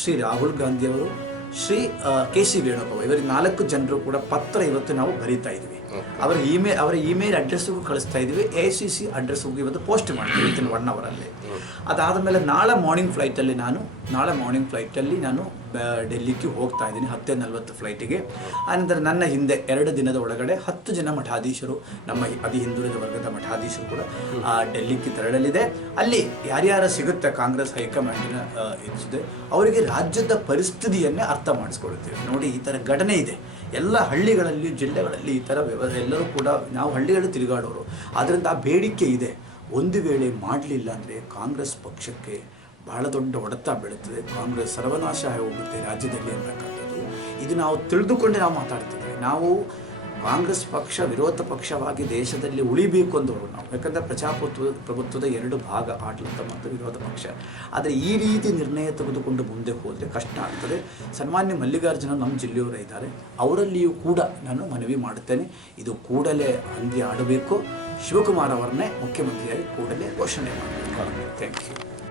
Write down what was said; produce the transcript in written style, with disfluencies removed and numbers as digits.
ಶ್ರೀ ರಾಹುಲ್ ಗಾಂಧಿಯವರು, ಶ್ರೀ KC ವೇಣುಗೋಪಾಲ್, ಇವರಿಗೆ 4 ಜನರು ಕೂಡ ಪತ್ರ ಇವತ್ತು ನಾವು ಬರೀತಾ ಇದ್ದೀವಿ. ಅವರ ಇಮೇಲ್ ಅಡ್ರೆಸ್ಗೂ ಕಳಿಸ್ತಾ ಇದ್ದೀವಿ, AICC ಅಡ್ರೆಸ್ಗೂ ಇವತ್ತು ಪೋಸ್ಟ್ ಮಾಡ್ತೀವಿ ವಿತಿನ್ 1 ಅವರಲ್ಲಿ. ಅದಾದ ಮೇಲೆ ನಾಳೆ ಮಾರ್ನಿಂಗ್ ಫ್ಲೈಟಲ್ಲಿ ನಾನು ಡೆಲ್ಲಿಗೆ ಹೋಗ್ತಾ ಇದ್ದೀನಿ, 10:40 ಫ್ಲೈಟಿಗೆ. ಆನಂತರ ನನ್ನ ಹಿಂದೆ 2 ದಿನದ ಒಳಗಡೆ 10 ಜನ ಮಠಾಧೀಶರು, ನಮ್ಮ ಅತಿ ಹಿಂದುಳಿದ ವರ್ಗದ ಮಠಾಧೀಶರು ಕೂಡ ಡೆಲ್ಲಿಗೆ ತೆರಳಲಿದೆ. ಅಲ್ಲಿ ಯಾರ್ಯಾರು ಸಿಗುತ್ತೆ ಕಾಂಗ್ರೆಸ್ ಹೈಕಮಾಂಡಿನ ಇದಿದೆ ಅವರಿಗೆ ರಾಜ್ಯದ ಪರಿಸ್ಥಿತಿಯನ್ನೇ ಅರ್ಥ ಮಾಡಿಸ್ಕೊಳ್ತೇವೆ. ನೋಡಿ, ಈ ಥರ ಘಟನೆ ಇದೆ ಎಲ್ಲ ಹಳ್ಳಿಗಳಲ್ಲಿ, ಜಿಲ್ಲೆಗಳಲ್ಲಿ ಈ ಥರ ಎಲ್ಲರೂ ಕೂಡ ನಾವು ಹಳ್ಳಿಗಳಲ್ಲಿ ತಿರುಗಾಡೋರು. ಆದ್ದರಿಂದ ಆ ಬೇಡಿಕೆ ಇದೆ. ಒಂದು ವೇಳೆ ಮಾಡಲಿಲ್ಲ ಅಂದರೆ ಕಾಂಗ್ರೆಸ್ ಪಕ್ಷಕ್ಕೆ ಬಹಳ ದೊಡ್ಡ ಹೊಡೆತ ಬೀಳುತ್ತದೆ, ಕಾಂಗ್ರೆಸ್ ಸರ್ವನಾಶ ಹೋಗುತ್ತೆ ರಾಜ್ಯದಲ್ಲಿ ಅನ್ನತಕ್ಕಂಥದ್ದು. ಇದು ನಾವು ತಿಳಿದುಕೊಂಡೇ ನಾವು ಮಾತಾಡ್ತಿದ್ದೇವೆ. ನಾವು ಕಾಂಗ್ರೆಸ್ ಪಕ್ಷ ವಿರೋಧ ಪಕ್ಷವಾಗಿ ದೇಶದಲ್ಲಿ ಉಳಿಬೇಕು ಅಂದವರು ನಾವು. ಯಾಕಂದರೆ ಪ್ರಭುತ್ವದ 2 ಭಾಗ, ಆಡಳಿತ ಮತ್ತು ವಿರೋಧ ಪಕ್ಷ. ಆದರೆ ಈ ರೀತಿ ನಿರ್ಣಯ ತೆಗೆದುಕೊಂಡು ಮುಂದೆ ಹೋದರೆ ಕಷ್ಟ ಆಗ್ತದೆ. ಸನ್ಮಾನ್ಯ ಮಲ್ಲಿಕಾರ್ಜುನ ನಮ್ಮ ಜಿಲ್ಲೆಯವರೇ ಇದ್ದಾರೆ, ಅವರಲ್ಲಿಯೂ ಕೂಡ ನಾನು ಮನವಿ ಮಾಡುತ್ತೇನೆ, ಇದು ಕೂಡಲೇ ಹಂದಿ ಆಡಬೇಕು, ಶಿವಕುಮಾರ್ ಅವರನ್ನೇ ಮುಖ್ಯಮಂತ್ರಿಯಾಗಿ ಕೂಡಲೇ ಘೋಷಣೆ ಮಾಡಬೇಕು. Thank you.